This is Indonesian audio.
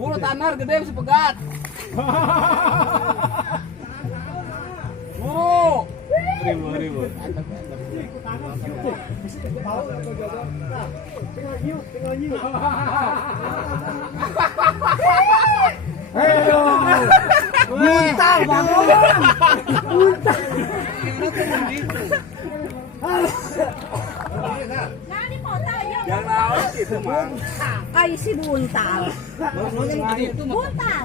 Bulu tanar gede masih pegat. Buru. Ribu. Muntah bangun. Muntah. Nani potay yun. Yang lawan gitu mah. Ay si buntal. Buntal.